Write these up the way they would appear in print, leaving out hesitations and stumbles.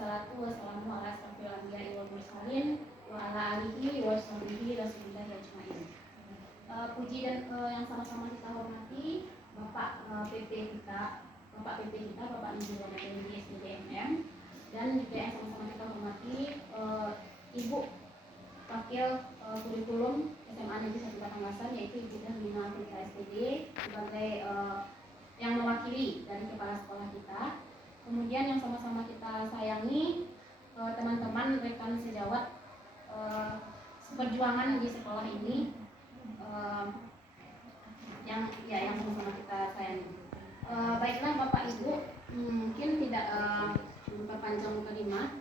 wassalatu wassalamu ala asrofil anbiya'i wal mursalin wa ala alihi wa sahbihi rasulillahi ajmain. Puji dan yang sama-sama kita hormati Bapak PP kita, Bapak Nuzirwan Effendi SDDMM, dan juga yang sama-sama kita hormati Ibu Wakil Kurikulum SMA Negeri 1 Batangasan, yaitu Ibu Dahlina Fitra SPD sebagai yang mewakili dari kepala sekolah kita. Kemudian yang sama-sama kita sayangi teman-teman rekan sejawat seperjuangan di sekolah ini, yang sama-sama kita sayangi. Baiklah Bapak Ibu, mungkin tidak memperpanjang kelima,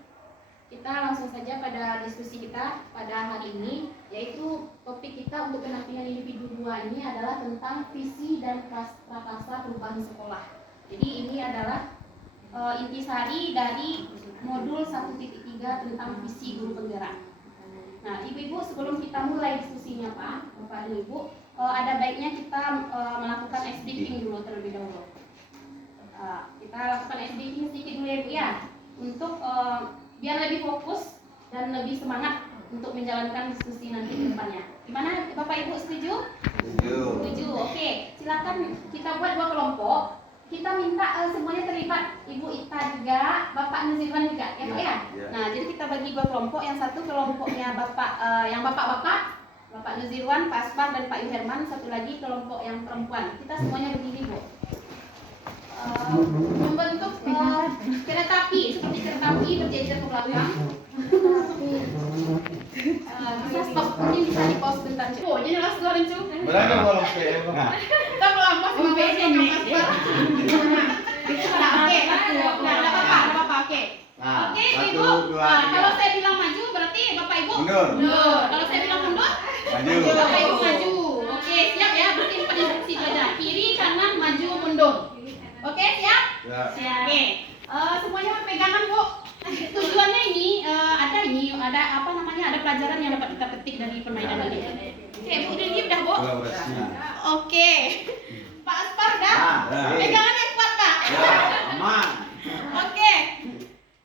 kita langsung saja pada diskusi kita pada hari ini, yaitu topik kita untuk pendampingan individu 2 ini adalah tentang visi dan prakarsa perubahan sekolah. Jadi ini adalah intisari dari modul 1.3 tentang visi guru penggerak. Nah, Ibu-ibu, sebelum kita mulai diskusinya Bapak dan Ibu, ada baiknya kita melakukan SDking dulu terlebih dahulu. Kita lakukan SDking sedikit dulu ya Bu ya, untuk biar lebih fokus dan lebih semangat untuk menjalankan diskusi nanti ke depannya. Gimana Bapak Ibu, setuju? Setuju. Oke, silakan kita buat 2 kelompok. Kita minta semuanya terlibat, Ibu Ita juga, Bapak Nuzirwan juga, ya Pak ya? Nah, jadi kita bagi 2 kelompok. Yang satu kelompoknya Bapak, yang Bapak Nuzirwan, Pak Aspar dan Pak Yuherman. Satu lagi kelompok yang perempuan. Kita semuanya berdiri Bu. Membentuk kereta api, seperti kereta api berjejer ke belakang. Bisa stop, mungkin bisa di pause bentar. Oh, jadi langsung keluarin cu. Berapa kalau PM? Kita melambas di BC nya Oke, nggak apa-apa, oke. Oke, Ibu. Kalau saya bilang maju, berarti Bapak Ibu mundur. Kalau saya bilang mundur, Maju. Bapak Ibu maju. Oke, siap ya. Berarti instruksi saja. Kiri, kanan, maju, mundur. Oke, siap? Ya. Oke. Semuanya pegangan Bu. Tujuannya ini ada ada pelajaran yang dapat kita petik dari permainan ini. Oke, Bu Dini udah Bu? Kolaborasi. Oke. Pak Aspar udah? Pegangannya kuat Pak? Aman. Oke.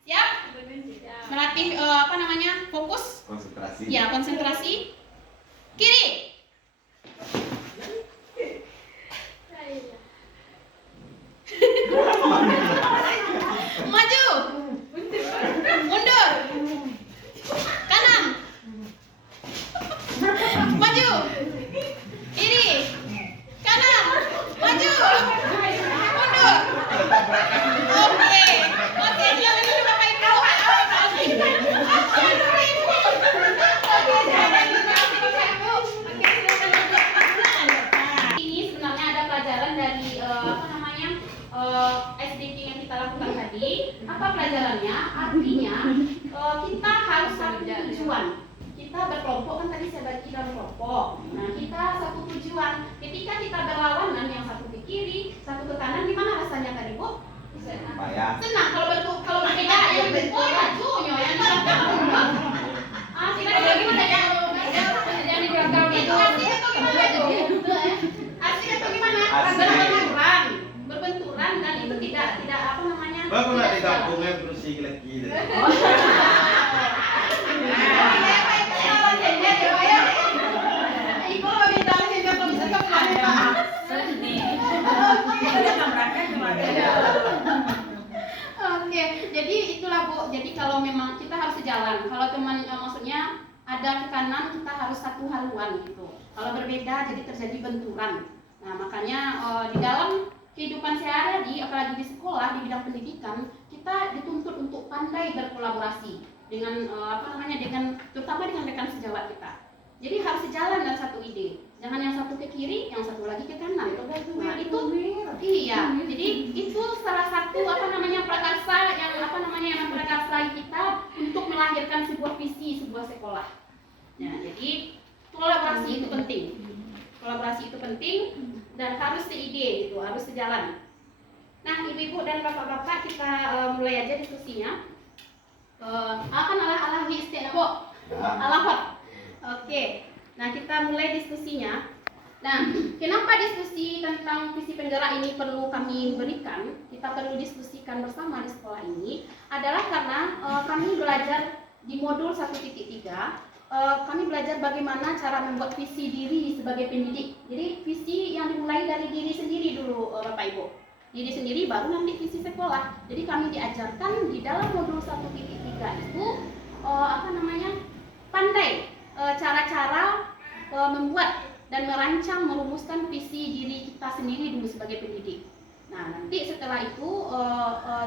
Siap? Melatih fokus? Konsentrasi. Ya, konsentrasi. Kiri. Maju. Mundur. Kanan. Maju. Kiri. Kanan. Maju. Mundur. Oke. Oke, silakan dulu Bapak Ibu. Ini sebenarnya ada pelajaran dari SDking yang kita lakukan tadi. Apa pelajarannya? Artinya kita harus satu tujuan. Kita berkelompok, kan tadi saya bagi dalam kelompok. Nah, kita satu tujuan. Ketika kita berlawanan, yang satu ke kiri, satu ke kanan, gimana rasanya tadi Bu? Bayang. Senang. Kalau berbeda yang betul maju, yang di belakang mundur. Silakan gimana ya? Yang di belakang itu asik atau gimana tuh? Asik atau gimana? Berbenturan dan itu tidak Bapak nggak di kampungnya bersih lagi. Oke, jadi itulah Bu. Jadi kalau memang kita harus sejalan. Kalau teman maksudnya ada ke kanan, kita harus satu haluan gitu. Kalau berbeda, jadi terjadi benturan. Nah, makanya di dalam kehidupan sehari-hari, apalagi di sekolah, di bidang pendidikan, kita dituntut untuk pandai berkolaborasi dengan terutama dengan rekan sejawat kita. Jadi harus sejalan dan satu ide. Jangan yang satu ke kiri, yang satu lagi ke kanan. Nah, itu iya. Jadi itu salah satu prakarsa yang yang memprakarsai kita untuk melahirkan sebuah visi, sebuah sekolah. Nah, jadi kolaborasi itu penting. Kolaborasi itu penting dan harus seide gitu, harus sejalan. Nah, Ibu-ibu dan Bapak-bapak, kita mulai aja diskusinya. Akan ala istiqomah, alahot. Oke. Nah, kita mulai diskusinya. Nah, kenapa diskusi tentang visi penggerak ini perlu kami berikan? Kita kita perlu diskusikan bersama di sekolah ini adalah karena kami belajar di modul 1.3, kami belajar bagaimana cara membuat visi diri sebagai pendidik. Jadi visi yang dimulai dari diri sendiri dulu, Bapak Ibu. Diri sendiri baru nanti visi sekolah. Jadi kami diajarkan di dalam modul 1.3 itu pandai cara-cara membuat dan merancang merumuskan visi diri kita sendiri dulu sebagai pendidik. Nah, nanti setelah itu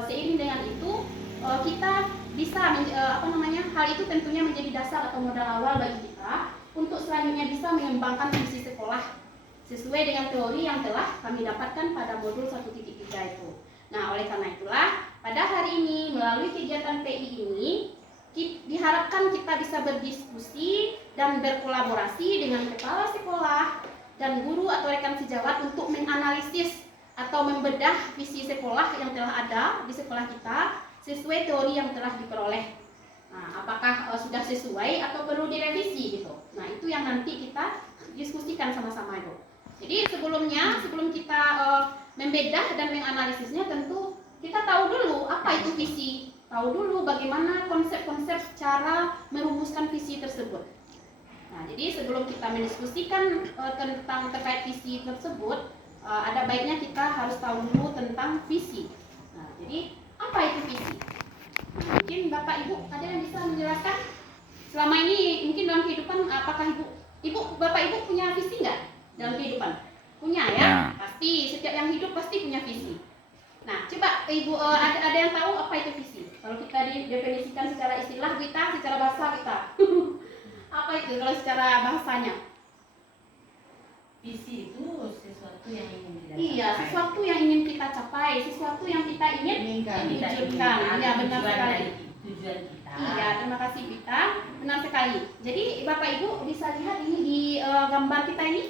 seiring dengan itu kita bisa hal itu tentunya menjadi dasar atau modal awal bagi kita untuk selanjutnya bisa mengembangkan visi sekolah sesuai dengan teori yang telah kami dapatkan pada modul 1.3 itu. Nah, oleh karena itulah pada hari ini melalui kegiatan PI ini diharapkan kita bisa berdiskusi dan berkolaborasi dengan kepala sekolah dan guru atau rekan sejawat untuk menganalisis atau membedah visi sekolah yang telah ada di sekolah kita sesuai teori yang telah diperoleh. Nah, apakah sudah sesuai atau perlu direvisi gitu. Nah, itu yang nanti kita diskusikan sama-sama itu. Jadi sebelum kita membedah dan menganalisisnya, tentu kita tahu dulu apa itu visi, tahu dulu bagaimana konsep-konsep cara merumuskan visi tersebut. Nah, jadi sebelum kita mendiskusikan tentang terkait visi tersebut, ada baiknya kita harus tahu dulu tentang visi. Nah, jadi apa itu visi? Nah, mungkin Bapak Ibu ada yang bisa menjelaskan? Selama ini mungkin dalam kehidupan, apakah Bapak Ibu punya visi nggak dalam kehidupan? Punya ya? Pasti, setiap yang hidup pasti punya visi. Nah, coba Ibu ada yang tahu apa itu visi? Kalau kita didefinisikan secara istilah kita, secara bahasa kita. Apa itu kalau secara bahasanya? Visi itu sesuatu yang ingin dicapai. Iya, sesuatu yang ingin kita capai, sesuatu yang kita ingin wujudkan. Iya, benar sekali. Tujuan kita. Iya, terima kasih Vita. Benar sekali. Jadi Bapak Ibu bisa lihat ini di gambar kita ini.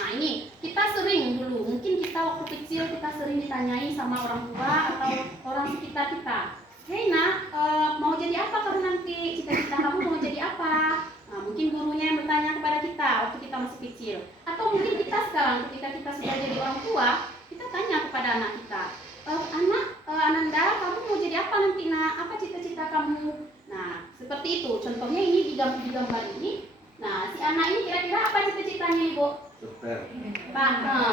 Nah, ini kita sering dulu, mungkin kita waktu kecil kita sering ditanyai sama orang tua atau orang sekitar kita. Hei nak, mau jadi apa kamu nanti? Cita-cita kamu mau jadi apa? Nah, mungkin gurunya yang bertanya kepada kita waktu kita masih kecil. Atau mungkin kita sekarang ketika kita sudah jadi orang tua, kita tanya kepada anak kita, Ananda, kamu mau jadi apa nanti nak? Apa cita-cita kamu? Nah, seperti itu. Contohnya ini di gambar ini. Nah, si anak ini kira-kira apa cita-citanya Ibu? Dokter.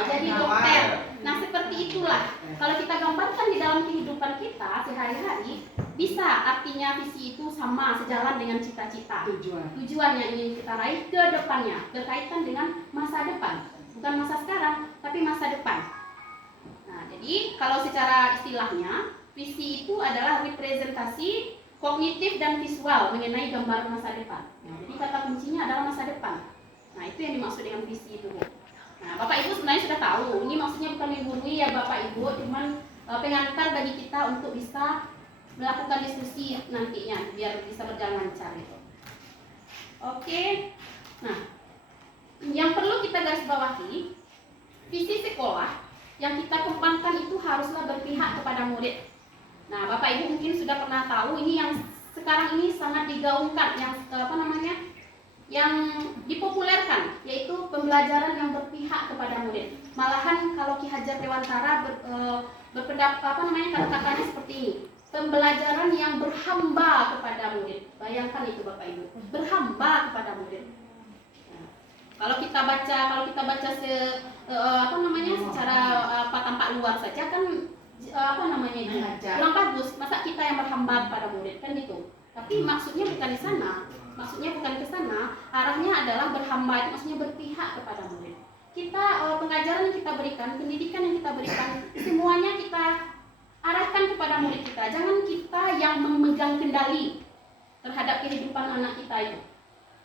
Jadi dokter. Nah, seperti itulah. Kalau kita gambarkan di dalam kehidupan kita sehari-hari, bisa artinya visi itu sama sejalan dengan cita-cita. Tujuan yang ingin kita raih ke depannya, berkaitan dengan masa depan. Bukan masa sekarang, tapi masa depan. Nah, jadi kalau secara istilahnya, visi itu adalah representasi kognitif dan visual mengenai gambar masa depan. Nah, jadi kata kuncinya adalah masa depan. Nah, itu yang dimaksud dengan visi itu. Nah, Bapak Ibu sebenarnya sudah tahu, ini maksudnya bukan menggurui ya Bapak Ibu, cuman pengantar bagi kita untuk bisa melakukan diskusi nantinya biar bisa berjalan lancar gitu. Oke. Nah, yang perlu kita garis bawahi, visi sekolah yang kita kembangkan itu haruslah berpihak kepada murid. Nah, Bapak Ibu mungkin sudah pernah tahu ini yang sekarang ini sangat digaungkan, yang dipopulerkan, yaitu pembelajaran yang berpihak kepada murid. Malahan kalau Ki Hajar Dewantara berpendapat kata-katanya seperti ini, pembelajaran yang berhamba kepada murid. Bayangkan itu Bapak Ibu, berhamba kepada murid. Nah, kalau kita baca secara tampak luar saja kan kurang bagus. Masa kita yang berhamba kepada murid kan gitu. Tapi maksudnya bukan di sana. Maksudnya bukan ke sana, arahnya adalah berhamba, itu maksudnya berpihak kepada murid. Kita pengajaran yang kita berikan, pendidikan yang kita berikan, semuanya kita arahkan kepada murid kita. Jangan kita yang memegang kendali terhadap kehidupan anak kita itu.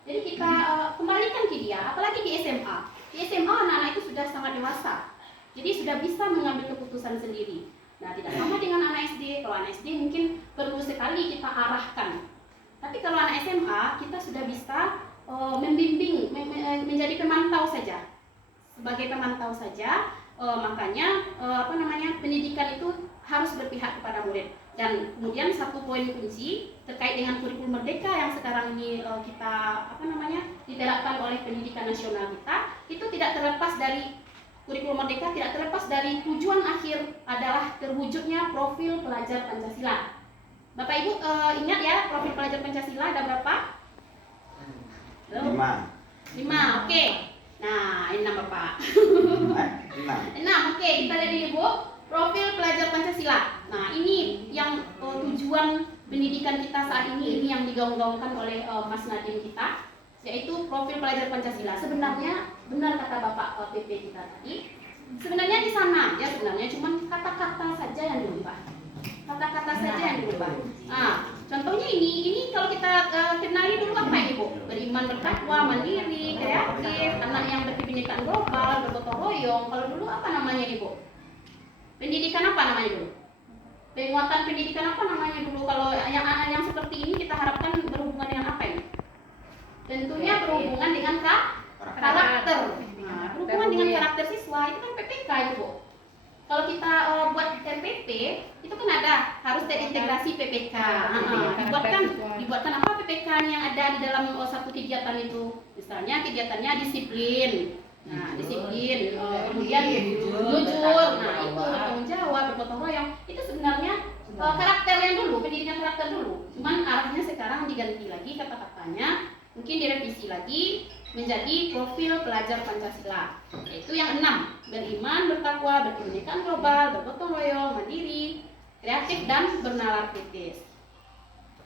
Jadi kita kembalikan ke dia, apalagi di SMA. Di SMA anak-anak itu sudah sangat dewasa, jadi sudah bisa mengambil keputusan sendiri. Nah, tidak sama dengan anak SD. Kalau anak SD mungkin perlu sekali kita arahkan. Tapi kalau anak SMA, kita sudah bisa membimbing, menjadi pemantau saja. Sebagai pemantau saja, makanya pendidikan itu harus berpihak kepada murid. Dan kemudian satu poin kunci terkait dengan kurikulum merdeka yang sekarang ini kita diterapkan oleh pendidikan nasional kita, itu tidak terlepas dari kurikulum Merdeka tidak terlepas dari tujuan akhir adalah terwujudnya profil pelajar Pancasila. Bapak Ibu ingat ya, profil pelajar Pancasila ada berapa? 5. 5, oke. Nah, ini 6 Bapak. 6, oke. Kita lihat ini Bu, profil pelajar Pancasila. Nah, ini yang tujuan pendidikan kita saat ini yang digaung-gaungkan oleh Mas Nadiem kita, yaitu profil pelajar Pancasila. Sebenarnya benar kata Bapak PP kita tadi. Sebenarnya di sana ya sebenarnya cuman kata-kata saja yang dirubah. Kata-kata saja yang dirubah. Nah, contohnya ini kalau kita kenali dulu apa ini Bu? Beriman, bertakwa, mandiri, kreatif, anak yang berkebinekaan global, bergotong royong. Kalau dulu apa namanya ini Bu? Pendidikan apa namanya dulu? Penguatan pendidikan apa namanya dulu? Kalau yang seperti ini kita harapkan berhubungan dengan apa ini? Tentunya berhubungan dengan karakter. Nah, berhubungan dengan karakter siswa itu kan PPK itu Bu. Kalau kita buat RPP itu kan ada harus terintegrasi PPK. Dibuatkan apa PPK yang ada di dalam satu kegiatan itu? Misalnya kegiatannya disiplin. Nah, disiplin, kemudian jujur, nah itu bertanggung jawab, bergotong royong. Itu sebenarnya karakter yang dulu, pendidikan karakter dulu. Cuman arahnya sekarang diganti lagi kata-katanya, mungkin direvisi lagi menjadi profil pelajar Pancasila. Yaitu yang 6, beriman, bertakwa, berkebinekaan global, bergotong royong, mandiri, kreatif dan bernalar kritis.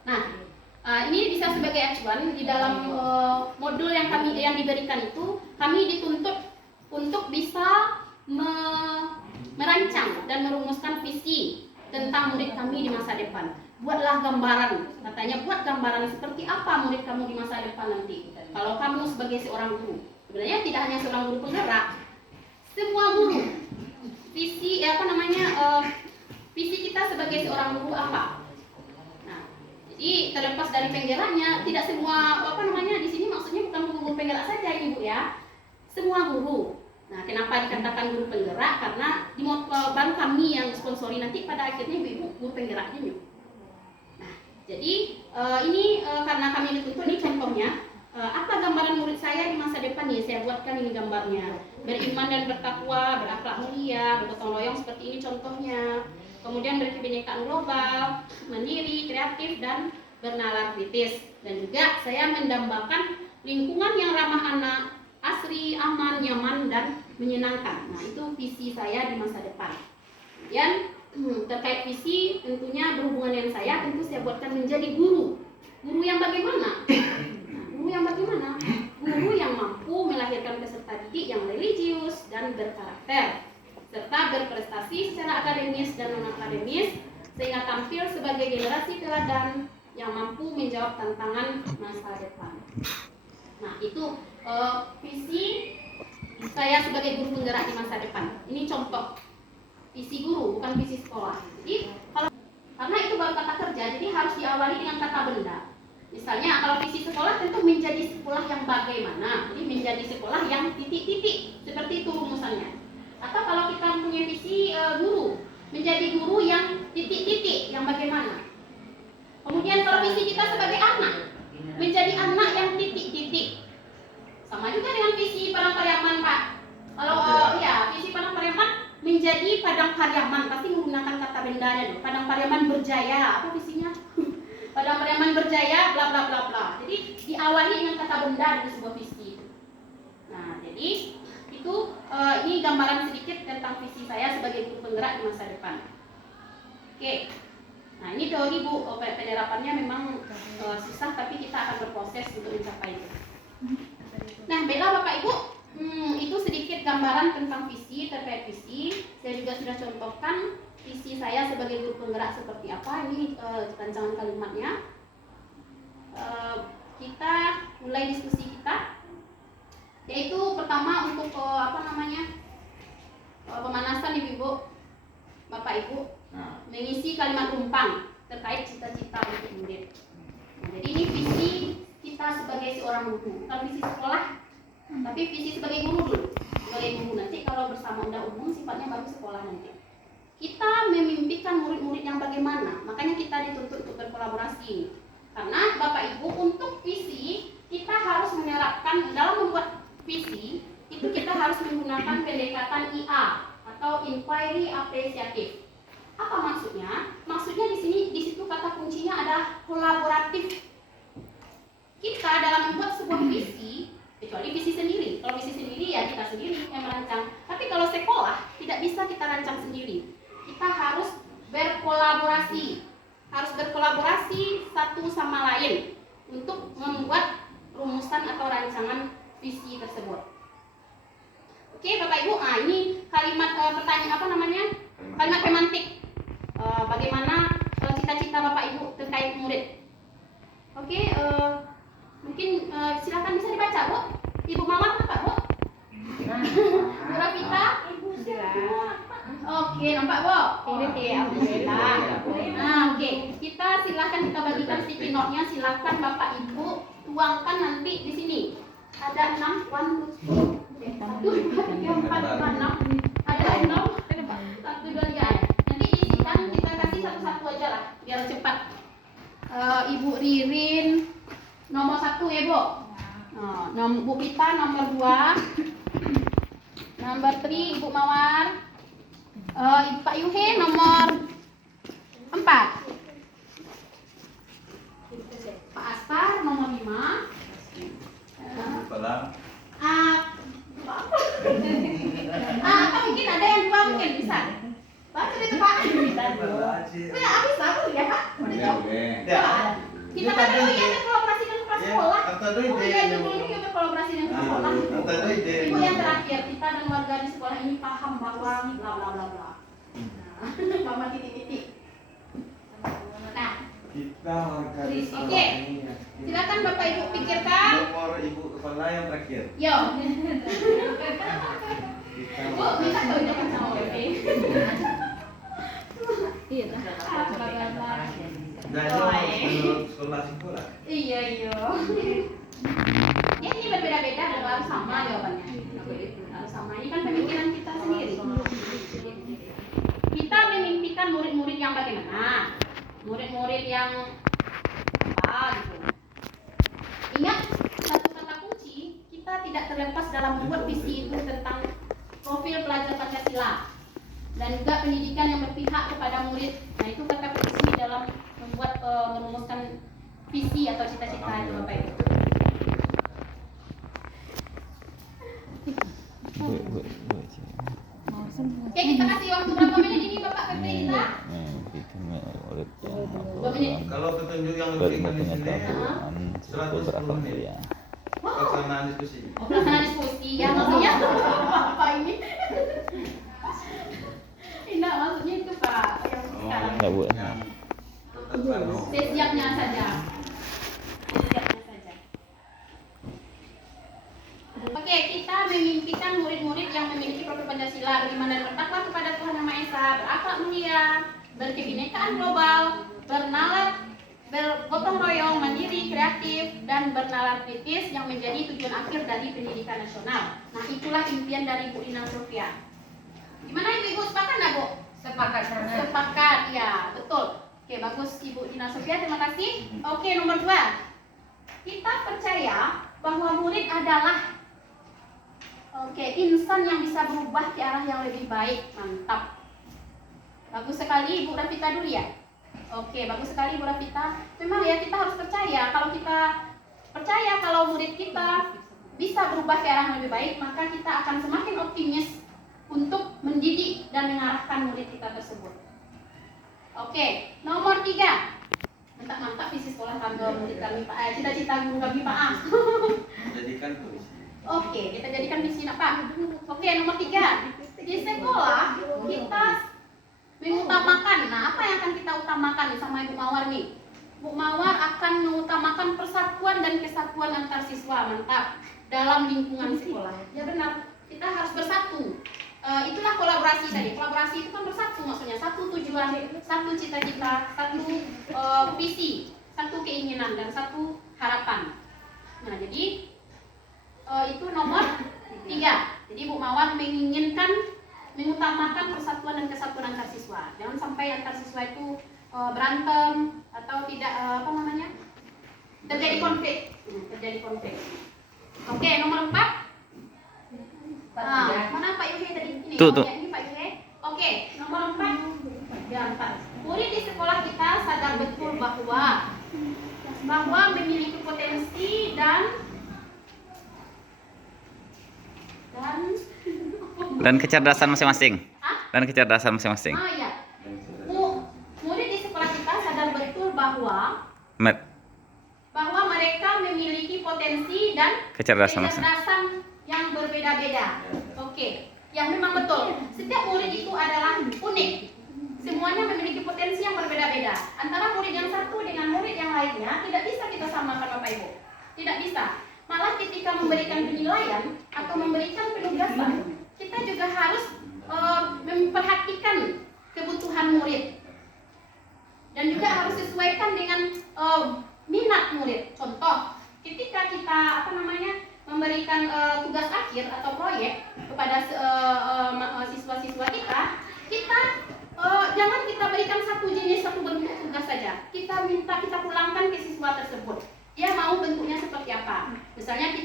Nah, ini bisa sebagai acuan di dalam modul yang diberikan itu kami dituntut untuk bisa merancang dan merumuskan visi tentang murid kami di masa depan. Buatlah gambaran, katanya buat gambaran seperti apa murid kamu di masa depan nanti. Kalau kamu sebagai seorang guru, sebenarnya tidak hanya seorang guru penggerak, semua guru. Visi visi kita sebagai seorang guru apa? Jadi terlepas dari penggeraknya, tidak semua di sini maksudnya bukan guru penggerak saja ini Bu ya, semua guru. Nah, kenapa dikatakan guru penggerak? Karena baru kami yang sponsori nanti pada akhirnya ibu guru penggeraknya nih. Nah, jadi ini karena kami dituntut ini contohnya, apa gambaran murid saya di masa depan nih? Saya buatkan ini gambarnya. Beriman dan bertakwa, berakhlak mulia, bergotong royong seperti ini contohnya. Kemudian berkebinekaan global, mandiri, kreatif, dan bernalar kritis. Dan juga saya mendambakan lingkungan yang ramah anak, asri, aman, nyaman, dan menyenangkan. Nah, itu visi saya di masa depan. Kemudian terkait visi, tentunya berhubungan dengan saya, tentu saya buatkan menjadi guru. Guru yang bagaimana? Nah, guru yang bagaimana? Guru yang mampu melahirkan peserta didik yang religius dan berkarakter, serta berprestasi secara akademis dan non-akademis, sehingga tampil sebagai generasi teladan yang mampu menjawab tantangan masa depan. Nah, itu visi saya sebagai guru penggerak di masa depan. Ini contoh visi guru, bukan visi sekolah. Jadi karena itu baru kata kerja, jadi harus diawali dengan kata benda. Misalnya kalau visi sekolah tentu menjadi sekolah yang bagaimana, jadi menjadi sekolah yang titik-titik, seperti itu rumusannya. Atau kalau kita punya visi guru, menjadi guru yang titik-titik, yang bagaimana. Kemudian kalau visi kita sebagai anak, menjadi anak yang titik-titik. Sama juga dengan visi Padang Pariaman, Pak. Kalau visi Padang Pariaman menjadi Padang Pariaman, pasti menggunakan kata bendanya. Padang Pariaman berjaya, apa visinya? Padang Pariaman berjaya, bla bla bla bla. Jadi diawali dengan kata benda di sebuah visi. Nah, jadi itu ini gambaran sedikit tentang visi saya sebagai guru penggerak di masa depan. Oke, nah ini teori Bu, penerapannya memang susah, tapi kita akan berproses untuk mencapai itu. Nah, baiklah Bapak Ibu, itu sedikit gambaran tentang visi, terkait visi. Saya juga sudah contohkan visi saya sebagai guru penggerak seperti apa. Ini rancangan kalimatnya. Kita mulai diskusi kita. Yaitu pertama untuk pemanasan Ibu, Bapak Ibu, mengisi kalimat rumpang terkait cita-cita untuk murid. Nah, jadi ini visi kita sebagai seorang guru, bukan visi sekolah, tapi visi sebagai guru dulu. Sebagai guru nanti kalau bersama undang umum sifatnya baru sekolah nanti. Kita memimpikan murid-murid yang bagaimana, makanya kita dituntut untuk berkolaborasi. Karena Bapak Ibu untuk visi kita harus menerapkan dalam membuat visi itu kita harus harus menggunakan pendekatan IA atau inquiry apresiatif. Apa maksudnya? Maksudnya di situ kata kuncinya adalah kolaboratif. Kita dalam membuat sebuah visi, kecuali visi sendiri. Kalau visi sendiri ya kita sendiri yang merancang. Tapi kalau sekolah tidak bisa kita rancang sendiri. Kita harus berkolaborasi. Harus berkolaborasi satu sama lain untuk membuat rumusan atau rancangan visi tersebut. Oke, Bapak Ibu, ini kalimat pertanyaan apa namanya? Kalimat pemantik. Bagaimana cita-cita Bapak Ibu terkait murid? Oke, mungkin silakan bisa dibaca, Bu. Ibu Mawar apa, Bu? Bu Rafita? Oke, nampak, Bu? Ini alhamdulillah. Nah, oke. Kita silakan kita bagikan sticky note-nya. Silakan Bapak Ibu tuangkan nanti di sini. Ada 6, 1, 2, 3, 4, 5, 6. Ada 6. 1, 2, 3. Nanti diisikan, kita kasih satu-satu aja lah, biar cepat. Ibu Ririn nomor 1 ya, Bu. Bu Pita nomor 2. Nomor 3 Ibu Mawar. Pak Yuhe nomor 4. Pak Aspar nomor 5. Apa mungkin ada yang 2 mungkin bisa. Baca itu Pak. Bisa aku ya Pak. Kita kan dulu ya berkolaborasi dengan kepala sekolah. Oh iya dulu kita berkolaborasi dengan kepala sekolah. Ibu yang terakhir, kita dan warga di sekolah ini paham bahwa bla bla bla bla. Mama titik-titik. Nah, Kita warga di sekolah Oke. ini ya. Silakan Bapak Ibu pikirkan. Nomor Ibu Kepala yang terakhir. Yo. Kita Bu, minta tunjukkan sama WP. Iya. menurut sekolah. Iya. Ya ini berbeda-beda dan harus sama jawabannya. Harus sama. Ini kan pemikiran kita sendiri. Kita memimpikan murid-murid yang bagaimana? Murid-murid yang apa gitu. Ingat satu kata kunci, kita tidak terlepas dalam membuat visi itu tentang profil pelajar Pancasila dan juga pendidikan yang berpihak kepada murid. Nah itu kata kunci dalam membuat merumuskan visi atau cita-cita itu Bapak Ibu. Oke, kita kasih waktu berapa menit ini Bapak PP kita? 2 menit. Kalau petunjuk yang diberikan di sini 110 menit. Pelaksanaan diskusi. Oh, pelaksanaan diskusi ya maksudnya apa ini? Tidak maksudnya itu Pak yang sekarang. Ya, Bu. Sesiapnya saja. Oke, kita memimpikan murid-murid yang memiliki profil Pancasila beriman dan bertakwa kepada Tuhan Yang Maha Esa, berakhlak mulia, berkebinekaan global, bergotong royong, mandiri, kreatif, dan bernalar kritis yang menjadi tujuan akhir dari pendidikan nasional. Nah, itulah impian dari Bu Dina Sofia. Gimana Ibu sepakat nggak Bu? Sepakat sangat. Sepakat, ya betul. Oke, bagus Ibu Dina Sofia, terima kasih. Oke, nomor 2. Kita percaya bahwa murid adalah insan yang bisa berubah ke arah yang lebih baik. Mantap. Bagus sekali Ibu Rafita dulu ya. Oke, bagus sekali Ibu Rafita. Memang ya kita harus percaya, kalau kita percaya kalau murid kita bisa berubah ke arah yang lebih baik, maka kita akan semakin optimis untuk mendidik dan mengarahkan murid kita tersebut. Oke, nomor 3. Mantap visi sekolah kami murid kami Pak. Cita-cita guru kami Pak A. Jadikan tulis. Oke, kita jadikan misi apa? Oke, nomor 3. Di sekolah kita mengutamakan. Nah, apa yang akan kita utamakan nih sama Ibu Mawar nih? Bu Mawar akan mengutamakan persatuan dan kesatuan antar siswa. Mantap. Dalam lingkungan sekolah. Ya benar. Kita harus bersatu. Itulah kolaborasi tadi. Kolaborasi itu kan bersatu maksudnya. Satu tujuan, satu cita-cita, satu visi, satu keinginan dan satu harapan. Nah, jadi itu nomor 3. Jadi Bu Mawar mengutamakan persatuan dan kesatuan antar siswa. Jangan sampai antar siswa itu berantem atau tidak terjadi konflik. Oke, nomor 4. Mana Pak Yuhe tadi? Ini. Tuh, Oh, tuh. ya, ini Pak Yuhe. Oke, nomor 4. Ya, 4. Murid di sekolah kita sadar betul bahwa memiliki potensi Dan kecerdasan masing-masing. Hah? Dan kecerdasan masing-masing. Ya. Murid di sekolah kita sadar betul bahwa Met. mereka memiliki potensi dan Kecerdasan masing-masing. kecerdasan yang berbeda-beda. Oke, ya memang betul. Setiap murid itu adalah unik. Semuanya memiliki potensi yang berbeda-beda. Antara murid yang satu dengan murid yang lainnya tidak bisa kita samakan Bapak Ibu. Tidak bisa. Malah ketika memberikan penilaian atau memberikan penugasan, kita juga harus memperhatikan kebutuhan murid. Dan juga harus sesuaikan dengan minat murid. Contoh, ketika kita memberikan tugas akhir atau proyek kepada siswa-siswa kita jangan kita berikan satu bentuk tugas saja. Kita pulangkan ke siswa tersebut. Dia mau bentuknya seperti apa? Misalnya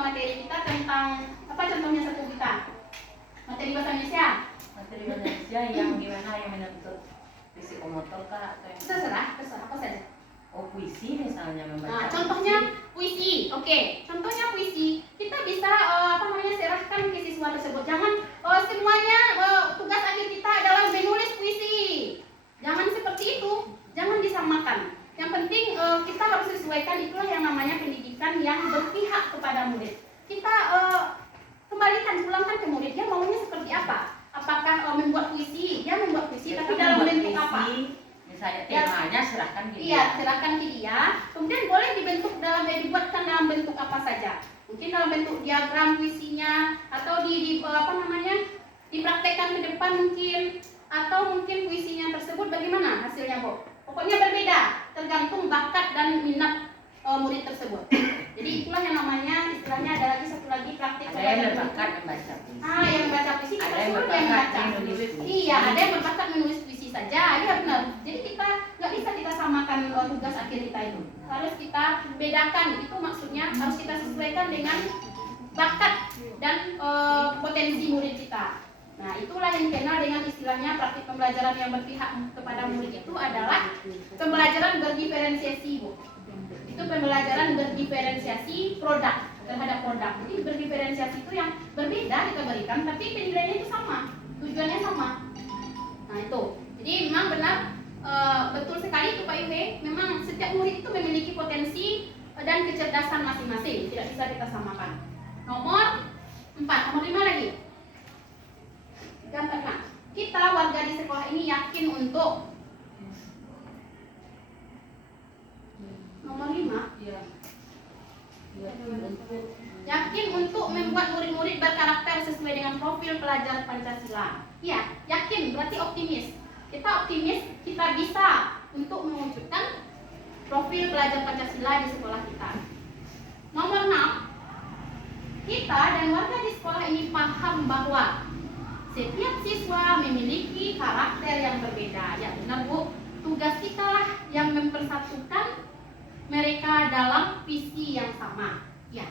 materi kita tentang apa, contohnya satu kita materi bahasa Indonesia. Materi bahasa Indonesia yang gimana, yang menuntut psikomotor kah atau yang Terserah apa saja. Oh, puisi misalnya membaca. Nah, contohnya puisi. Oke, contohnya puisi. Kita bisa serahkan ke siswa tersebut. Jangan semuanya tugas akhir kita adalah menulis puisi. Jangan seperti itu. Jangan disamakan. Yang penting kita harus sesuaikan, itulah yang namanya pendidikan yang berpihak kepada murid. Kita pulangkan ke murid, dia maunya seperti apa? Apakah membuat puisi? Dia membuat puisi, tapi dalam bentuk apa? Misalnya temanya serahkan ke dia. Iya, serahkan ke dia. Kemudian boleh dibuatkan dalam bentuk apa saja. Mungkin dalam bentuk diagram puisinya, atau dipraktekkan ke depan mungkin, atau mungkin puisinya tersebut bagaimana hasilnya, Bu? Pokoknya berbeda, tergantung bakat dan minat murid tersebut. Jadi itulah yang namanya, istilahnya ada lagi satu lagi praktik. Ada yang berbakat membaca puisi. Yang membaca puisi, Ada kita yang suruh dia berbakat membaca. menulis puisi. Iya, ada yang berbakat menulis puisi saja, ya benar. Jadi kita nggak bisa kita samakan tugas akhir kita itu. Harus kita bedakan, itu maksudnya harus kita sesuaikan dengan bakat dan potensi murid kita. Nah, itulah yang dikenal dengan istilahnya praktik pembelajaran yang berpihak kepada murid. Itu adalah pembelajaran berdiferensiasi, Bu. Itu pembelajaran berdiferensiasi produk terhadap produk. Jadi berdiferensiasi itu yang berbeda kita berikan, tapi penilaiannya itu sama, tujuannya sama. Nah, itu. Jadi memang benar, betul sekali itu Pak Yuhe. Memang setiap murid itu memiliki potensi dan kecerdasan masing-masing, tidak bisa kita samakan. Nomor 4, nomor 5 lagi. Gambar 6. Kita warga di sekolah ini yakin untuk nomor 5. Yakin untuk membuat murid-murid berkarakter sesuai dengan profil pelajar Pancasila. Ya, yakin berarti optimis. Kita optimis kita bisa untuk mewujudkan profil pelajar Pancasila di sekolah kita. Nomor 6. Kita dan warga di sekolah ini paham bahwa setiap siswa memiliki karakter yang berbeda. Ya benar, Bu. Tugas kita lah yang mempersatukan mereka dalam visi yang sama. Ya.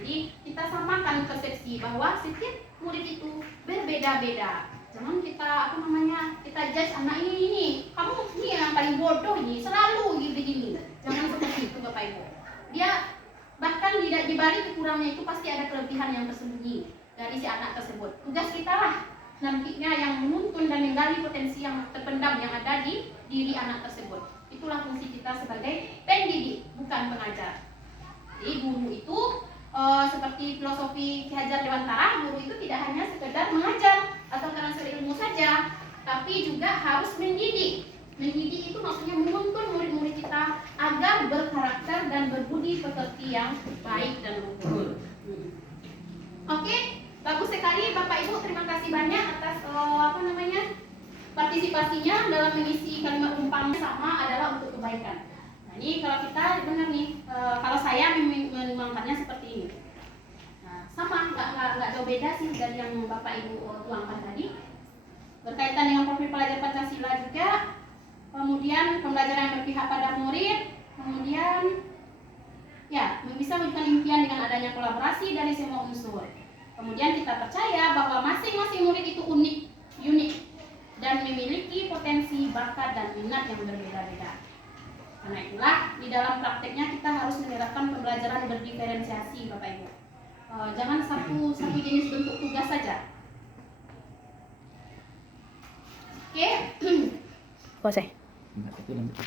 Jadi kita samakan persepsi bahwa setiap murid itu berbeda-beda. Jangan kita kita judge anak ini. Kamu ini yang paling bodoh ini, selalu begini. Jangan seperti itu Bapak Ibu. Dia bahkan di balik kekurangannya itu pasti ada kelebihan yang tersembunyi dari si anak tersebut. Tugas kita lah nantinya yang menuntun dan menggali potensi yang terpendam yang ada di diri anak tersebut. Itulah fungsi kita sebagai pendidik, bukan pengajar. Jadi guru itu seperti filosofi Ki Hajar Dewantara, guru itu tidak hanya sekedar mengajar atau transfer ilmu saja, tapi juga harus mendidik. Mendidik itu maksudnya menuntun murid-murid kita agar berkarakter dan berbudi pekerti yang baik dan luhur. Oke. Bagus sekali Bapak Ibu, terima kasih banyak atas partisipasinya dalam mengisi kalimat umpamanya sama adalah untuk kebaikan. Nah, ini kalau kita benar nih, kalau saya menuangkannya seperti ini. Nah, sama nggak jauh beda sih dari yang Bapak Ibu tuangkan tadi. Berkaitan dengan profil pelajar Pancasila juga, kemudian pembelajaran yang berpihak pada murid, kemudian ya bisa mewujudkan impian dengan adanya kolaborasi dari semua unsur. Kemudian kita percaya bahwa masing-masing murid itu unik, dan memiliki potensi, bakat, dan minat yang berbeda-beda. Karena itulah di dalam prakteknya kita harus menerapkan pembelajaran berdiferensiasi, Bapak Ibu. Jangan satu jenis bentuk tugas saja. Oke. Kok sih? Enggak, itu nanti.